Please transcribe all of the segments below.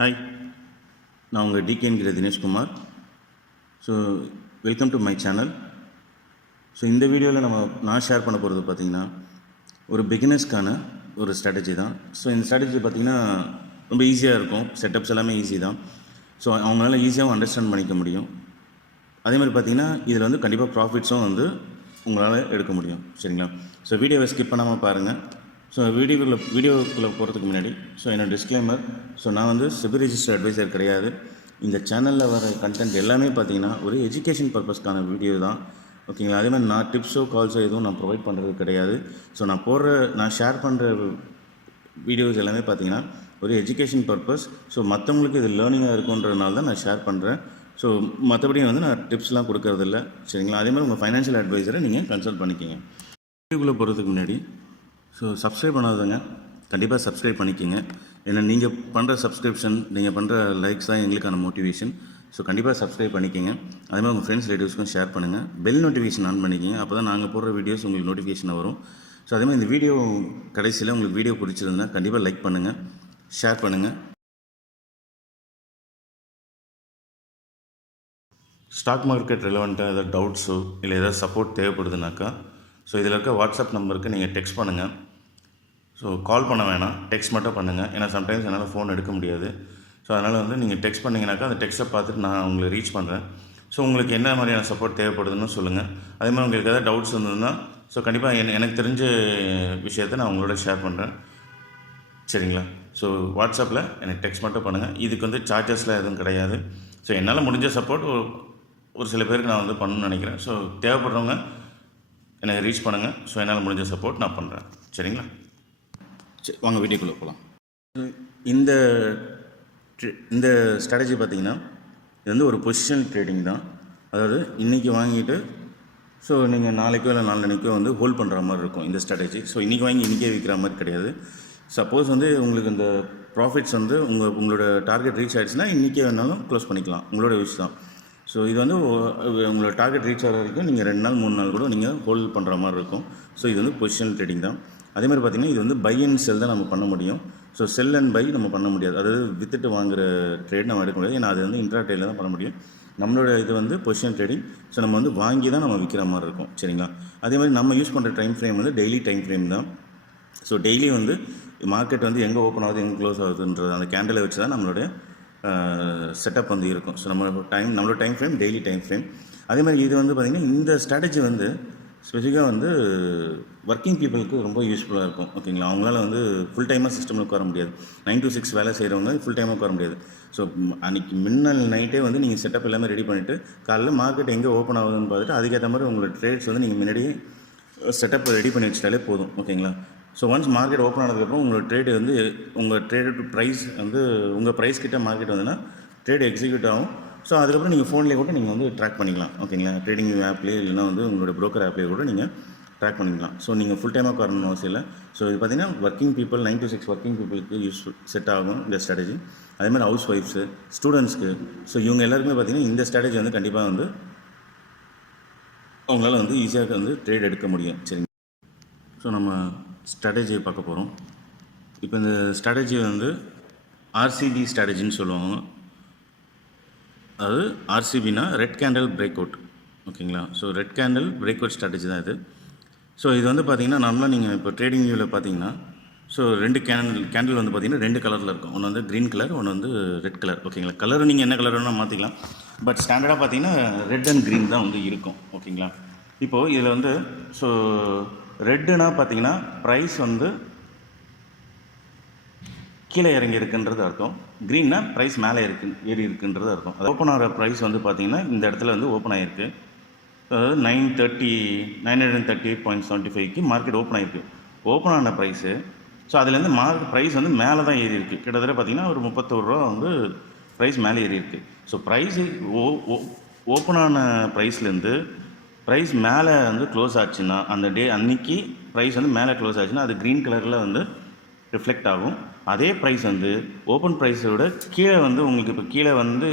Hi, நான் உங்கள் டிகேங்கிற Dineshkumar. So welcome to my channel. So இந்த வீடியோவில் நான் ஷேர் பண்ண போகிறது பார்த்திங்கன்னா ஒரு பிகினர்ஸ்க்கான ஒரு ஸ்ட்ராட்டஜி தான். ஸோ இந்த ஸ்ட்ராட்டஜி பார்த்திங்கன்னா ரொம்ப ஈஸியாக இருக்கும். செட்டப்ஸ் எல்லாமே ஈஸி தான். ஸோ அவங்களால ஈஸியாகவும் அண்டர்ஸ்டாண்ட் பண்ணிக்க முடியும். அதேமாதிரி பார்த்திங்கன்னா இதில் வந்து கண்டிப்பாக ப்ராஃபிட்ஸும் வந்து உங்களால் எடுக்க முடியும். சரிங்களா? ஸோ வீடியோவை ஸ்கிப் பண்ணாமல் பாருங்கள். ஸோ வீடியோக்குள்ளே போகிறதுக்கு முன்னாடி என்னோடய டிஸ்க்ளைமர். நான் வந்து செபி ரெஜிஸ்டர் அட்வைசர் கிடையாது. இந்த சேனலில் வர கண்டென்ட் எல்லாமே பார்த்திங்கன்னா ஒரு எஜுகேஷன் பர்பஸ்க்கான வீடியோ தான். ஓகேங்களா? அதே மாதிரி நான் டிப்ஸோ கால்ஸோ எதுவும் நான் ப்ரொவைட் பண்ணுறது கிடையாது. நான் ஷேர் பண்ணுற வீடியோஸ் எல்லாமே பார்த்திங்கன்னா ஒரு எஜுகேஷன் பர்பஸ். மற்றவங்களுக்கு இது லேர்னிங்காக இருக்குன்றதுனால தான் நான் ஷேர் பண்ணுறேன். மற்றபடி வந்து நான் டிப்ஸ்லாம் கொடுக்கறதில்ல. சரிங்களா? அதே மாதிரி உங்கள் ஃபைனான்ஷியல் அட்வைசரை நீங்கள் கன்சல்ட் பண்ணிக்கிங்க. வீடியோக்குள்ளே போகிறதுக்கு முன்னாடி சப்ஸ்கிரைப் பண்ணாதவங்க கண்டிப்பாக சப்ஸ்கிரைப் பண்ணிக்கோங்க. ஏன்னா நீங்கள் பண்ணுற சப்ஸ்கிரிப்ஷன், நீங்கள் பண்ணுற லைக்ஸ் தான் எங்களுக்கான மோட்டிவேஷன். கண்டிப்பாக சப்ஸ்கிரைப் பண்ணிக்கோங்க. அதே மாதிரி உங்கள் ஃப்ரெண்ட்ஸ் ரிலேட்டிவ்ஸ்க்கும் ஷேர் பண்ணுங்கள். பெல் நோட்டிஃபிகேஷன் ஆன் பண்ணிக்கோங்க. அப்போ தான் நாங்கள் போடுற வீடியோஸ் உங்களுக்கு நோட்டிஃபிகேஷன் வரும். அதே மாதிரி இந்த வீடியோ கடைசியில் உங்களுக்கு வீடியோ பிடிச்சிருந்தா கண்டிப்பாக லைக் பண்ணுங்கள், ஷேர் பண்ணுங்கள். ஸ்டாக் மார்க்கெட் ரிலவெண்ட்டாக ஏதாவது டவுட்ஸோ இல்லை ஏதாவது சப்போர்ட் தேவைப்படுதுனாக்கா இதில் இருக்க வாட்ஸ்அப் நம்பருக்கு நீங்கள் டெக்ஸ்ட் பண்ணுங்கள். கால் பண்ண வேணாம், டெக்ஸ்ட் மட்டும் பண்ணுங்கள். ஏன்னா சம்டைம்ஸ் என்னால் ஃபோன் எடுக்க முடியாது. அதனால் வந்து நீங்கள் டெக்ஸ்ட் பண்ணிங்கனாக்கா அந்த டெக்ஸ்ட்டை பார்த்துட்டு நான் உங்களை ரீச் பண்ணுறேன். உங்களுக்கு என்ன மாதிரியான சப்போர்ட் தேவைப்படுதுன்னு சொல்லுங்கள். அதே மாதிரி உங்களுக்கு எதாவது டவுட்ஸ் இருந்ததுன்னா கண்டிப்பாக எனக்கு தெரிஞ்ச விஷயத்தை நான் உங்களோட ஷேர் பண்ணுறேன். சரிங்களா? வாட்ஸ்அப்பில் எனக்கு டெக்ஸ்ட் மட்டும் பண்ணுங்கள். இதுக்கு வந்து சார்ஜஸ்லாம் எதுவும் கிடையாது. என்னால் முடிஞ்ச சப்போர்ட் ஒரு சில பேருக்கு நான் வந்து பண்ணணும்னு நினைக்கிறேன். தேவைப்படுறவங்க எனக்கு ரீச் பண்ணுங்கள். என்னால் முடிஞ்ச சப்போர்ட் நான் பண்ணுறேன். சரிங்களா? சரி, வாங்க வீடியோக்குள்ளே போகலாம். இந்த ஸ்ட்ராட்டஜி பார்த்திங்கன்னா இது வந்து ஒரு பொசிஷன் ட்ரேடிங் தான். அதாவது இன்றைக்கி வாங்கிட்டு நீங்கள் நாளைக்கோ இல்லை நாளன்னைக்கோ வந்து ஹோல்ட் பண்ணுற மாதிரி இருக்கும் இந்த ஸ்ட்ராட்டஜி. இன்றைக்கி வாங்கி இன்றைக்கே விற்கிற மாதிரி கிடையாது. சப்போஸ் வந்து உங்களுக்கு இந்த ப்ராஃபிட்ஸ் வந்து உங்களோட டார்கெட் ரீச் ஆகிடுச்சுன்னா இன்றைக்கே வேணாலும் க்ளோஸ் பண்ணிக்கலாம். உங்களோட விஷ் தான். இது வந்து உங்களோட டார்கெட் ரீச் ஆகிற வரைக்கும் நீங்கள் 2 நாள் 3 நாள் கூட நீங்கள் ஹோல்ட் பண்ணுற மாதிரி இருக்கும். இது வந்து பொசிஷன் ட்ரேடிங் தான். அதேமாதிரி பார்த்திங்கன்னா இது வந்து பை அண்ட் செல் தான் நம்ம பண்ண முடியும். செல் அண்ட் பை நம்ம பண்ண முடியாது. அதாவது வித்துட்டு வாங்குகிற ட்ரேட் நம்ம எடுக்க முடியாது. ஏன்னா அது வந்து இன்ட்ரா ட்ரேடில் தான் பண்ண முடியும். நம்மளோட இது வந்து பொசிஷன் ட்ரேடிங். நம்ம வந்து வாங்கி தான் நம்ம விற்கிற மாதிரி இருக்கும். சரிங்களா? அதே மாதிரி நம்ம யூஸ் பண்ணுற டைம் ஃப்ரேம் வந்து டெய்லி டைம் ஃப்ரேம் தான். டெய்லி வந்து மார்க்கெட் வந்து எங்கே ஓப்பன் ஆகுது எங்கே க்ளோஸ் ஆகுதுன்றது அந்த கேண்டலை வச்சு தான் நம்மளுடைய செட்டப் வந்து இருக்கும். நம்மளோட time frame daily time frame. அதே மாதிரி இது வந்து பார்த்திங்கன்னா இந்த ஸ்ட்ராட்டஜி வந்து ஸ்பெசிஃபிக்காக வந்து ஒர்க்கிங் பீப்புளுக்கு ரொம்ப யூஸ்ஃபுல்லாக இருக்கும். ஓகேங்களா? அவங்களால வந்து ஃபுல் டைமாக சிஸ்டமில் உட்கார முடியாது. 9 to 6 வேலை செய்கிறவங்க ஃபுல் டைமாக உட்கார முடியாது. அன்றைக்கி முன்னாள் நைட்டே வந்து நீங்கள் செட்டப் எல்லாமே ரெடி பண்ணிவிட்டு காலையில் மார்க்கெட் எங்கே ஓப்பன் ஆகுதுன்னு பார்த்துட்டு அதுக்கேற்ற மாதிரி உங்களோட ட்ரேட்ஸ் வந்து நீங்கள் முன்னாடியே செட்டப் ரெடி பண்ணி வச்சிட்டாலே போதும். ஓகேங்களா? ஒன்ஸ் மார்க்கெட் ஓப்பன் ஆனதுக்கப்புறம் உங்களோட ட்ரேடு வந்து உங்கள் ட்ரேடு ப்ரைஸ் வந்து உங்கள் ப்ரைஸ் கிட்ட மார்க்கெட் வந்துன்னா ட்ரேடு எக்ஸிக்யூட் ஆகும். அதுக்கப்புறம் நீங்கள் ஃபோன்லேயே கூட நீங்கள் வந்து ட்ராக் பண்ணிக்கலாம். ஓகேங்களா? ட்ரேடிங் ஆப்லேயே இல்லைனா வந்து உங்களோட ப்ரோக்கர் ஆப்லேயே கூட நீங்கள் ட்ராக் பண்ணிக்கலாம். நீங்கள் ஃபுல் டைமாக உட்காரணும் அவசியம் இல்லை. இது பார்த்திங்கன்னா ஒர்க்கிங் பீப்புள் 9 to 6 ஒர்க்கிங் பீப்புளுக்கு செட் ஆகும் இந்த ஸ்ட்ராட்டஜி. அதே மாதிரி ஹவுஸ் ஒய்ஃப்ஸு, ஸ்டூடெண்ட்ஸ்க்கு இவங்க எல்லாருக்குமே பார்த்திங்கன்னா இந்த ஸ்ட்ராட்டஜி வந்து கண்டிப்பாக வந்து அவங்களால வந்து ஈஸியாக வந்து ட்ரேட் எடுக்க முடியும். சரிங்க? நம்ம ஸ்ட்ராட்டஜியை பார்க்க போகிறோம். இப்போ இந்த ஸ்ட்ராட்டஜி வந்து ஆர்சிபி ஸ்ட்ராட்டஜின்னு சொல்லுவாங்க. அதாவது ஆர்சிபினா ரெட் கேண்டில் பிரேக் அவுட். ஓகேங்களா? Red candle break out strategy தான் இது. இது வந்து பார்த்திங்கன்னா நார்மலாக நீங்கள் இப்போ ட்ரேடிங் வியூவில் பார்த்தீங்கன்னா 2 கேண்டில் வந்து பார்த்திங்கன்னா 2 கலரில் இருக்கும். ஒன்று வந்து க்ரீன் கலர், ஒன்று வந்து ரெட் கலர். ஓகேங்களா? கலர் நீங்கள் என்ன கலர் வேணால் மாற்றிக்கலாம். பட் ஸ்டாண்டர்டாக பார்த்தீங்கன்னா ரெட் அண்ட் க்ரீன் தான் வந்து இருக்கும். ஓகேங்களா? இப்போது இதில் வந்து ரெட்டுனா பார்த்தீங்கன்னா ப்ரைஸ் வந்து கீழே இறங்கி இருக்குன்றது அர்த்தம். க்ரீன்னா ப்ரைஸ் மேலே ஏறி இருக்குன்றது அர்த்தம். அது ஓப்பன் ஆகிற ப்ரைஸ் வந்து பார்த்திங்கன்னா இந்த இடத்துல வந்து ஓப்பன் ஆகிருக்கு. அதாவது 938.75க்கு மார்க்கெட் ஓப்பன் ஆகிருக்கு. ஓப்பன் ஆன ப்ரைஸு அதுலேருந்து ப்ரைஸ் வந்து மேலே தான் ஏறி இருக்குது. கிட்டத்தட்ட பார்த்திங்கன்னா ஒரு 31 ரூபா வந்து ப்ரைஸ் மேலே ஏறி இருக்குது. ப்ரைஸு ஓப்பன் ஆன ப்ரைஸ்லேருந்து ப்ரைஸ் மேலே வந்து க்ளோஸ் ஆச்சுன்னா அந்த அன்றைக்கி ப்ரைஸ் வந்து மேலே க்ளோஸ் ஆச்சுன்னா அது க்ரீன் கலரில் வந்து ரிஃப்ளெக்ட் ஆகும். அதே ப்ரைஸ் வந்து ஓப்பன் ப்ரைஸோட கீழே வந்து உங்களுக்கு இப்போ கீழே வந்து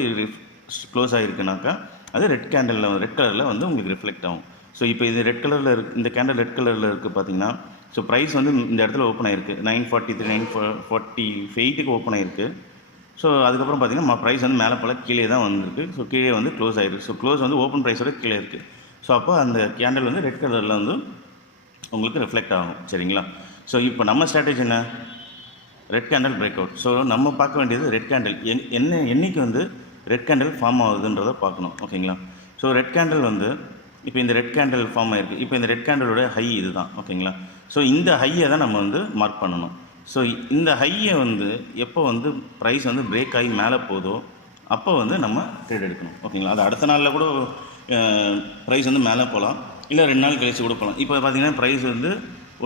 க்ளோஸ் ஆகிருக்குனாக்கா அது ரெட் கலரில் வந்து உங்களுக்கு ரிஃப்ளெக்ட் ஆகும். இப்போ இது ரெட் கலரில் இந்த கேண்டில் ரெட் கலரில் இருக்குது பார்த்திங்கன்னா. ப்ரைஸ் வந்து இந்த இடத்துல ஓப்பன் ஆகிருக்கு 943 945க்கு ஓப்பன் ஆகிருக்கு. ஸோ அதுக்கப்புறம் பார்த்தீங்கன்னா ப்ரைஸ் வந்து மேலே போல் கீழே தான் வந்திருக்கு. ஸோ கீழே வந்து க்ளோஸ் ஆகிருக்கு. ஸோ க்ளோஸ் வந்து ஓப்பன் ப்ரைஸோட கீழே இருக்குது. ஸோ அப்போ அந்த கேண்டில் வந்து ரெட் கலரில் வந்து உங்களுக்கு ரிஃப்ளெக்ட் ஆகும். சரிங்களா? ஸோ இப்போ நம்ம ஸ்ட்ராட்டஜி என்ன? Red candle break out. So நம்ம பார்க்க வேண்டியது ரெட் கேண்டில் என்னைக்கு வந்து ரெட் கேண்டில் ஃபார்ம் ஆகுதுன்றதை பார்க்கணும். ஓகேங்களா? ஸோ ரெட் கேண்டில் வந்து இப்போ இந்த ரெட் கேண்டில் ஃபார்ம் ஆகிருக்கு. இப்போ இந்த ரெட் கேண்டிலோட ஹை இது தான். ஓகேங்களா? ஸோ இந்த ஹையை தான் நம்ம வந்து மார்க் பண்ணணும். ஸோ இந்த ஹையை வந்து எப்போ வந்து ப்ரைஸ் வந்து பிரேக் ஆகி மேலே போதோ அப்போ வந்து நம்ம ட்ரேட் எடுக்கணும். ஓகேங்களா? அது அடுத்த நாளில் கூட ப்ரைஸ் வந்து மேலே போகலாம், இல்லை 2 நாள் கழிச்சு கூட போகலாம். இப்போ பார்த்திங்கன்னா ப்ரைஸ் வந்து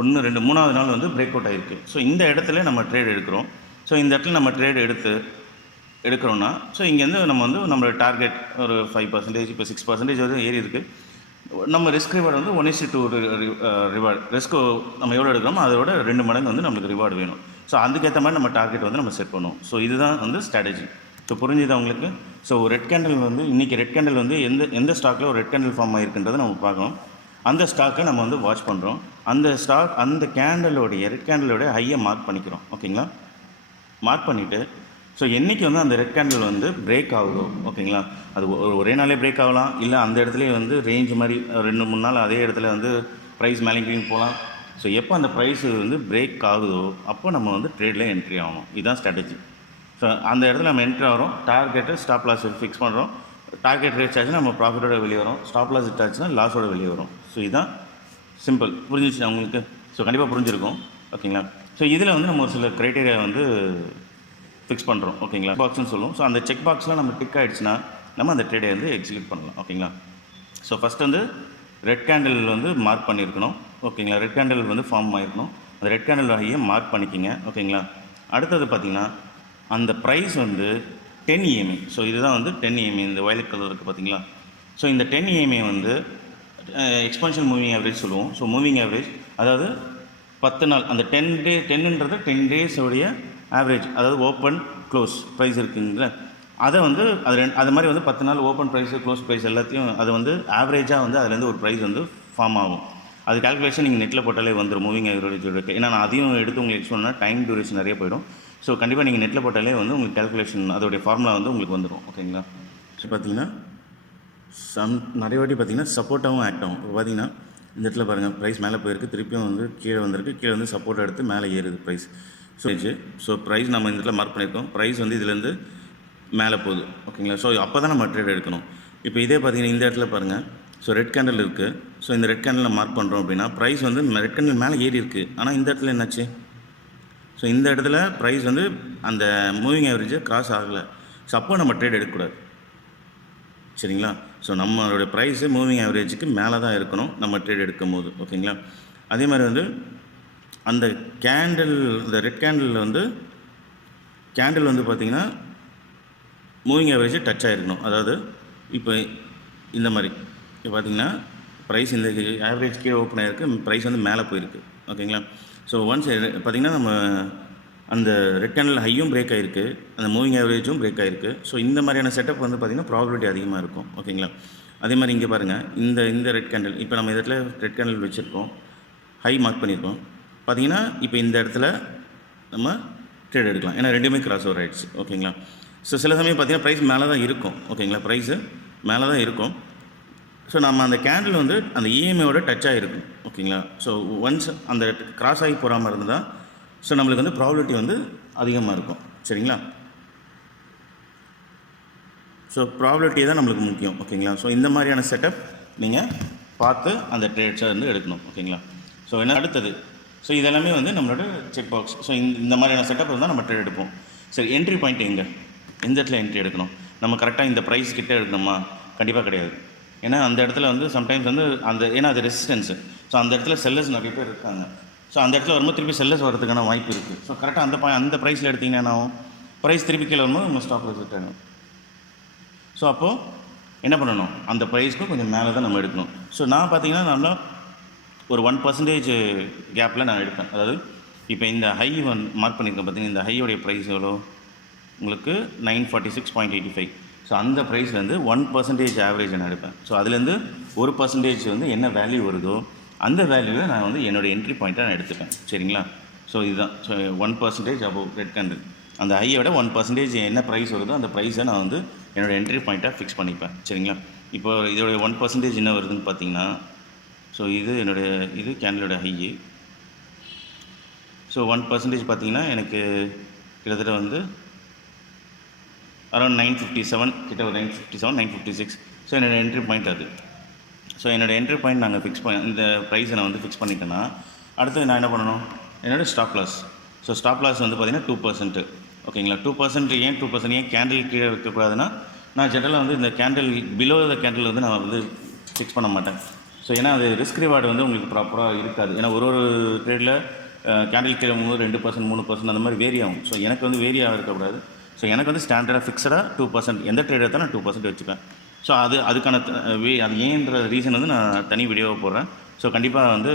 1, 2, 3வது நாள் வந்து பிரேக் அவுட் ஆகிருக்கு. ஸோ இந்த இடத்துல நம்ம ட்ரேட் எடுக்கிறோம். ஸோ இந்த இடத்துல நம்ம ட்ரேட் எடுக்கிறோன்னா ஸோ இங்கேருந்து நம்ம வந்து நம்மளோட டார்கெட் ஒரு 5%, இப்போ 6% வரைக்கும் ஏறி இருக்குது. நம்ம ரிஸ்க் ரிவார்டு வந்து 1:2 ரிவார்டு. ரிஸ்க் நம்ம எவ்வளோ எடுக்கிறோமோ அதோட 2 மடங்கு வந்து நம்மளுக்கு ரிவார்டு வேணும். ஸோ அதுக்கேற்ற மாதிரி நம்ம டார்கெட் வந்து நம்ம செட் பண்ணுவோம். ஸோ இதுதான் வந்து ஸ்ட்ராட்டஜி. ஸோ புரிஞ்சுது உங்களுக்கு? ஸோ ரெட் கேண்டில் வந்து இன்றைக்கி ரெட் கேண்டில் வந்து எந்த ஸ்டாக்கில் ஒரு ரெட் கேண்டில் ஃபார்ம் ஆகிருக்குன்றதை நம்ம பார்க்கணும். அந்த ஸ்டாக்கை நம்ம வந்து வாட்ச் பண்ணுறோம். அந்த ஸ்டாக் அந்த ரெட் கேண்டிலோடைய ஹையை மார்க் பண்ணிக்கிறோம். ஓகேங்களா? மார்க் பண்ணிவிட்டு ஸோ என்றைக்கு வந்து அந்த ரெட் கேண்டில் வந்து பிரேக் ஆகுதோ, ஓகேங்களா, அது ஒரே நாளே பிரேக் ஆகலாம், இல்லை அந்த இடத்துலேயே வந்து ரேஞ்ச் மாதிரி 2-3 நாள் அதே இடத்துல வந்து ப்ரைஸ் மேலே கீழே போகலாம். ஸோ எப்போ அந்த ப்ரைஸ் வந்து பிரேக் ஆகுதோ அப்போ நம்ம வந்து ட்ரேடில் என்ட்ரி ஆகணும். இதுதான் ஸ்ட்ராட்டஜி. ஸோ அந்த இடத்துல நம்ம என்ட்ரி ஆகிறோம். டார்கெட்டை ஸ்டாப் லாஸ் ஃபிக்ஸ் பண்ணுறோம். டார்கெட் ரீச் ஆச்சுன்னா நம்ம ப்ராஃபிட்டோட வெளியே வரும். ஸ்டாப் லாஸ் ஹிட் ஆச்சுன்னா லாஸோட வெளியே வரும். ஸோ இதுதான் சிம்பிள். புரிஞ்சிச்சு உங்களுக்கு? ஸோ கண்டிப்பாக புரிஞ்சிருக்கும். ஓகேங்களா? ஸோ இதில் வந்து நம்ம ஒரு சில க்ரைட்டீரியா வந்து ஃபிக்ஸ் பண்ணுறோம். ஓகேங்களா? பாக்ஸ்னு சொல்லுவோம். ஸோ அந்த செக் பாக்ஸ்லாம் நம்ம டிக் ஆகிடுச்சுன்னா நம்ம அந்த ட்ரேடை வந்து எக்ஸிக்யூட் பண்ணலாம். ஓகேங்களா? ஸோ ஃபஸ்ட் வந்து ரெட் கேண்டில் வந்து மார்க் பண்ணியிருக்கணும். ஓகேங்களா? ரெட் கேண்டில் வந்து ஃபார்ம் ஆகிருக்கணும். அந்த ரெட் கேண்டில் ஹையை மார்க் பண்ணிக்கிங்க. ஓகேங்களா? அடுத்தது பார்த்திங்கன்னா அந்த ப்ரைஸ் வந்து 10 EMA. ஸோ இதுதான் வந்து 10 EMA. இந்த வயலட் கலர் இருக்குது பார்த்தீங்களா? ஸோ இந்த 10 EMA வந்து எக்ஸ்பென்ஷன் மூவிங் ஆவரேஜ் சொல்லுவோம். ஸோ மூவிங் ஆவரேஜ் அதாவது 10 நாள் அந்த 10ன்றது 10 டேஸோடைய ஆவரேஜ், அதாவது ஓப்பன் க்ளோஸ் ப்ரைஸ் இருக்குங்களா, அதை வந்து அது மாதிரி வந்து 10 நாள் ஓப்பன் ப்ரைஸு க்ளோஸ் ப்ரைஸ் எல்லாத்தையும் அது வந்து ஆவரேஜாக வந்து அதுலேருந்து ஒரு ப்ரைஸ் வந்து ஃபார்ம் ஆகும். அது கால்குலேஷன் நீங்கள் நெட்டில் போட்டாலே வந்துடும். மூவிங் ஆவரேஜ் இருக்குது. ஏன்னா நான் அதையும் எடுத்து உங்களுக்கு எக்ஸ்பிளைன் டைம் டியூரேஷன் நிறைய போயிடும். ஸோ கண்டிப்பாக நீங்கள் நெட்டில் போட்டாலே வந்து உங்களுக்கு கால்குலேஷன் அதோடைய ஃபார்முலா வந்து உங்களுக்கு வந்துடும். ஓகேங்களா? ஸோ பார்த்தீங்கன்னா நிறைய வாட்டி பார்த்தீங்கன்னா சப்போர்ட்டாகவும் ஆக்ட் ஆகும். இப்போ பார்த்தீங்கன்னா இந்த இடத்துல பாருங்கள் ப்ரைஸ் மேலே போயிருக்கு, திருப்பியும் வந்து கீழே வந்திருக்கு, கீழே வந்து சப்போர்ட் எடுத்து மேலே ஏறுது ப்ரைஸ். ஸோ ப்ரைஸ் நம்ம இந்த இடத்துல மார்க் பண்ணியிருக்கோம். ப்ரைஸ் வந்து இதுலேருந்து மேலே போகுது. ஓகேங்களா? ஸோ அப்போ தான் நம்ம ட்ரேட் எடுக்கணும். இப்போ இதே பார்த்தீங்கன்னா இந்த இடத்துல பாருங்கள், ஸோ ரெட் கேண்டில் இருக்குது. ஸோ இந்த ரெட் கேண்டில் மார்க் பண்ணுறோம் அப்படின்னா ப்ரைஸ் வந்து ரெட் கேண்டில் மேலே ஏறி இருக்குது. ஆனால் இந்த இடத்துல என்னாச்சு? ஸோ இந்த இடத்துல ப்ரைஸ் வந்து அந்த மூவிங் ஆவரேஜை கிராஸ் ஆகலை. ஸோ அப்போ நம்ம ட்ரேட் எடுக்கக்கூடாது. சரிங்களா? ஸோ நம்மளோட ப்ரைஸு மூவிங் ஆவரேஜுக்கு மேலே தான் இருக்கணும் நம்ம ட்ரேட் எடுக்கும் போது. ஓகேங்களா? அதே மாதிரி வந்து அந்த இந்த ரெட் கேண்டில் வந்து பார்த்திங்கன்னா மூவிங் ஆவரேஜை டச் ஆகிருக்கணும். அதாவது இப்போ இந்த மாதிரி இப்போ பார்த்திங்கன்னா ப்ரைஸ் இந்த ஆவரேஜ் கீழே ஓப்பன் ஆகிருக்கு, ப்ரைஸ் வந்து மேலே போயிருக்கு. ஓகேங்களா? ஸோ ஒன்ஸ் பார்த்திங்கன்னா நம்ம அந்த ரெட் கேண்டில் ஹையும் பிரேக் ஆகிருக்கு, அந்த மூவிங் ஆவரேஜும் பிரேக் ஆகிருக்கு. ஸோ இந்த மாதிரியான செட்டப் வந்து பார்த்திங்கன்னா ப்ராபபிலிட்டி அதிகமாக இருக்கும். ஓகேங்களா? அதே மாதிரி இங்கே பாருங்கள், இந்த ரெட் கேண்டில் இப்போ நம்ம இடத்துல ரெட் கேண்டில் வச்சுருக்கோம், ஹை மார்க் பண்ணியிருக்கோம். பார்த்திங்கன்னா இப்போ இந்த இடத்துல நம்ம ட்ரேட் எடுக்கலாம். ஏன்னா ரெண்டுமே கிராஸ் ஓவர் ஆகிடுச்சு. ஓகேங்களா? ஸோ சில சமயம் பார்த்திங்கன்னா ப்ரைஸ் மேலே தான் இருக்கும். ஓகேங்களா? ப்ரைஸு மேலே தான் இருக்கும். ஸோ நம்ம அந்த கேண்டில் வந்து அந்த இஎம்ஐயோட டச் ஆகிருக்கும். ஓகேங்களா? ஸோ ஒன்ஸ் அந்த கிராஸ் ஆகி போகாமல் இருந்தால் ஸோ நம்மளுக்கு வந்து ப்ராபபிலிட்டி வந்து அதிகமாக இருக்கும். சரிங்களா? ஸோ ப்ராபபிலிட்டி தான் நம்மளுக்கு முக்கியம். ஓகேங்களா? ஸோ இந்த மாதிரியான செட்டப் நீங்கள் பார்த்து அந்த ட்ரேட்ஸை வந்து எடுக்கணும். ஓகேங்களா? ஸோ என்ன அடுத்தது, ஸோ இதெல்லாமே வந்து நம்மளோட செக் பாக்ஸ். ஸோ இந்த மாதிரியான செட்டப் இருந்தால் நம்ம ட்ரேட் எடுப்போம். சரி, என்ட்ரி பாயிண்ட் எங்கே, எந்த இடத்துல என்ட்ரி எடுக்கணும்? நம்ம கரெக்டாக இந்த ப்ரைஸ் கிட்டே எடுக்கணுமா? கண்டிப்பாக கிடையாது. ஏன்னா அந்த இடத்துல வந்து சம்டைம்ஸ் வந்து ஏன்னா அது ரெசிஸ்டன்ஸு. ஸோ அந்த இடத்துல செல்லர்ஸ் நிறைய பேர் இருக்காங்க. ஸோ அந்த இடத்துல வரும்போது திருப்பி செல்லர்ஸ் வரதுக்கான வாய்ப்பு இருக்குது. ஸோ கரெக்டாக அந்த ப்ரைஸில் எடுத்திங்கன்னா என்ன ஆகும்? ப்ரைஸ் திருப்பி கீழே வரும்போது நம்ம ஸ்டாக் ரிசல்ட் ஆகும். ஸோ அப்போது என்ன பண்ணணும்? அந்த ப்ரைஸ்க்கும் கொஞ்சம் மேலே தான் நம்ம எடுக்கணும். ஸோ நான் பார்த்தீங்கன்னா நல்லா ஒரு 1% கேப்பில் நான் எடுப்பேன். அதாவது இப்போ இந்த ஹை மார்க் பண்ணியிருக்கேன் பார்த்தீங்கன்னா, இந்த ஹையோடைய ப்ரைஸ் எவ்வளோ உங்களுக்கு 946.85. ஸோ அந்த ப்ரைஸ்லேருந்து 1% ஆவரேஜ் நான் எடுப்பேன். ஸோ அதுலேருந்து 1% வந்து என்ன வேல்யூ வருதோ அந்த வேல்யூவை நான் வந்து என்னோடய என்ட்ரி பாயிண்ட்டாக நான் எடுத்துப்பேன். சரிங்களா? ஸோ இதுதான். So 1% above red candle. அந்த ஹையை விட 1% என்ன ப்ரைஸ் வருதோ அந்த ப்ரைஸை நான் வந்து என்னோடய என்ட்ரி பாயிண்ட்டாக ஃபிக்ஸ் பண்ணிப்பேன். சரிங்களா? இப்போ இதோடைய 1% என்ன வருதுன்னு பார்த்தீங்கன்னா, ஸோ இது இது கேண்டிலோட ஹையு. ஸோ 1% பார்த்தீங்கன்னா எனக்கு கிட்டத்தட்ட வந்து அரௌண்ட் 957 கிட்ட, ஒரு 957 956. ஸோ என்னோடய என்ட்ரி பாயிண்ட் அது. ஸோ என்னோடய என்ட்ரி பாயிண்ட் நாங்கள் ஃபிக்ஸ் பண்ணி இந்த ப்ரைஸை நான் வந்து ஃபிக்ஸ் பண்ணிட்டேன்னா அடுத்து நான் என்ன பண்ணணும், என்னோடய stop loss. So stop loss வந்து பார்த்திங்கன்னா 2%. ஓகேங்களா? 2% ஏன் 2% ஏன் கேண்டில் கீழே வைக்கக்கூடாதுன்னா, நான் ஜென்ரலாக வந்து இந்த கேண்டில் பிலோ த கேண்டில் வந்து நான் வந்து ஃபிக்ஸ் பண்ண மாட்டேன். ஸோ ஏன்னா அது ரிஸ்க் ரிவார்டு வந்து உங்களுக்கு ப்ராப்பராக இருக்காது. ஏன்னா ஒரு ட்ரேடில் கேண்டில் கீழே 3% 3% அந்த மாதிரி வேரி ஆகும். ஸோ எனக்கு வந்து வேரியாக இருக்கக்கூடாது. ஸோ எனக்கு வந்து ஸ்டாண்டர்டாக ஃபிக்ஸடாக 2%, எந்த ட்ரேட் எடுத்தாலும் நான் 2% வச்சுப்பேன். ஸோ அதுக்கான அது ஏன்ற ரீசன் வந்து நான் தனி வீடியோவை போடுறேன். ஸோ கண்டிப்பாக வந்து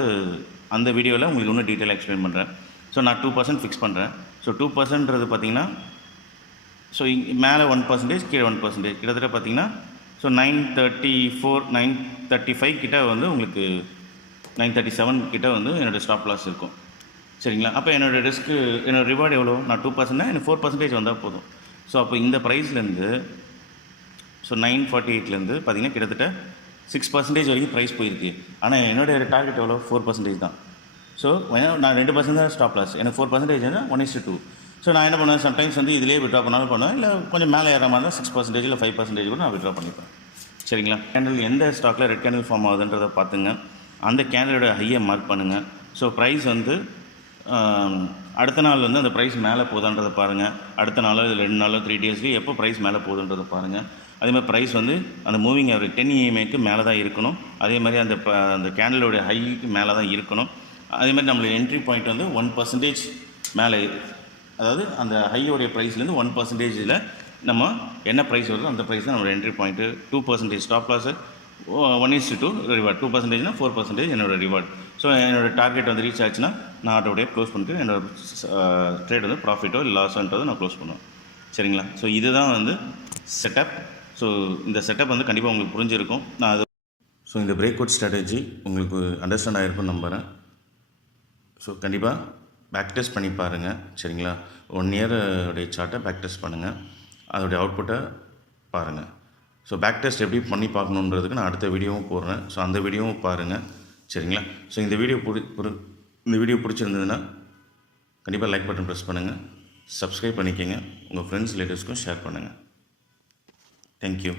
அந்த வீடியோவில் உங்களுக்கு இன்னும் டீட்டெயிலாக எக்ஸ்பிளைன் பண்ணுறேன். ஸோ நான் 2% ஃபிக்ஸ் பண்ணுறேன். ஸோ 2%ன்றது பார்த்திங்கன்னா, ஸோ மேலே 1% கீழே 1%, கிட்டத்தட்ட பார்த்திங்கன்னா ஸோ 934 935 கிட்ட வந்து உங்களுக்கு 937 கிட்ட வந்து என்னோடய ஸ்டாப் லாஸ் இருக்கும். சரிங்களா? அப்போ என்னோடய என்னோடய ரிவார்டு எவ்வளோ? நான் 2%னா எனக்கு 4% வந்தால் போதும். ஸோ அப்போ இந்த ப்ரைஸ்லேருந்து ஸோ 948லேருந்து பார்த்திங்கன்னா கிட்டத்தட்ட 6% வரைக்கும் ப்ரைஸ் போயிருக்கு. ஆனால் என்னோடய டார்கெட் எவ்வளோ? 4% தான். ஸோ நான் 2% தான் ஸ்டாப் லாஸ். எனக்கு 4% 1:2. ஸோ நான் என்ன பண்ணுவேன், சம்டைம்ஸ் வந்து இதிலே விட்ரா பண்ணாலும் பண்ணுவேன், இல்லை கொஞ்சம் மேலே ஏற மாதிரி தான் 6% இல்லை 5% கூட நான் விட்ரா பண்ணிப்பேன். சரிங்களா? கேண்டில் எந்த ஸ்டாக்கில் ரெட் கேண்டில் ஃபார்ம் ஆகுதுன்றதை பார்த்துங்க. அந்த கேண்டிலோட ஹையை மார்க் பண்ணுங்கள். ஸோ ப்ரைஸ் வந்து அடுத்த நாள் வந்து அந்த ப்ரைஸ் மேலே போகுதான்றதை பாருங்கள். அடுத்த நாளோ இல்லை 2 நாளோ 3 டேஸ்லேயே எப்போ ப்ரைஸ் மேலே போகுதுன்றதை பாருங்கள். அதேமாதிரி ப்ரைஸ் வந்து அந்த மூவிங் ஆவரேஜ் 10 EMAக்கு மேலே தான் இருக்கணும். அதே மாதிரி அந்த கேண்டிலோடைய ஹைக்கு மேலே தான் இருக்கணும். அதே மாதிரி நம்மளோட என்ட்ரி பாயிண்ட் வந்து 1% மேலே, அதாவது அந்த ஹையோடைய ப்ரைஸ்லேருந்து 1%ல் நம்ம என்ன ப்ரைஸ் வருதோ அந்த ப்ரைஸ் தான் நம்மளோட entry point. 2% stop loss, 1:2 reward. 2%னா 4% என்னோடய ரிவார்டு. ஸோ என்னோடய டார்கெட் வந்து ரீச் ஆச்சுன்னா நான் ஆட்டோடைய க்ளோஸ் பண்ணிட்டு என்னோடய ட்ரேட் வந்து ப்ராஃபிட்டோ இல்லை லாஸோன்றதை நான் க்ளோஸ் பண்ணுவேன். சரிங்களா? ஸோ இதுதான் வந்து செட்டப். ஸோ இந்த செட்டப் வந்து கண்டிப்பாக உங்களுக்கு புரிஞ்சிருக்கும். நான் அது ஸோ இந்த பிரேக் அவுட் ஸ்ட்ராட்டஜி உங்களுக்கு அண்டர்ஸ்டாண்ட் ஆகிருக்குன்னு நம்புகிறேன். ஸோ கண்டிப்பாக பேக் டெஸ்ட் பண்ணி பாருங்கள். சரிங்களா? 1 இயர் உடைய சார்ட்டை பேக் டெஸ்ட் பண்ணுங்கள், அதோடைய அவுட்புட்டை பாருங்கள். ஸோ பேக் டெஸ்ட் எப்படி பண்ணி பார்க்கணுன்றதுக்கு நான் அடுத்த வீடியோவும் போடுறேன். ஸோ அந்த வீடியோவும் பாருங்கள். சரிங்களா? ஸோ இந்த வீடியோ பிடிச்சிருந்ததுன்னா கண்டிப்பாக லைக் பட்டன் ப்ரெஸ் பண்ணுங்கள், சப்ஸ்கிரைப் பண்ணிக்கோங்க, உங்கள் ஃப்ரெண்ட்ஸ் ரிலேட்டிவ்ஸ்க்கும் ஷேர் பண்ணுங்கள். தேங்க்யூ.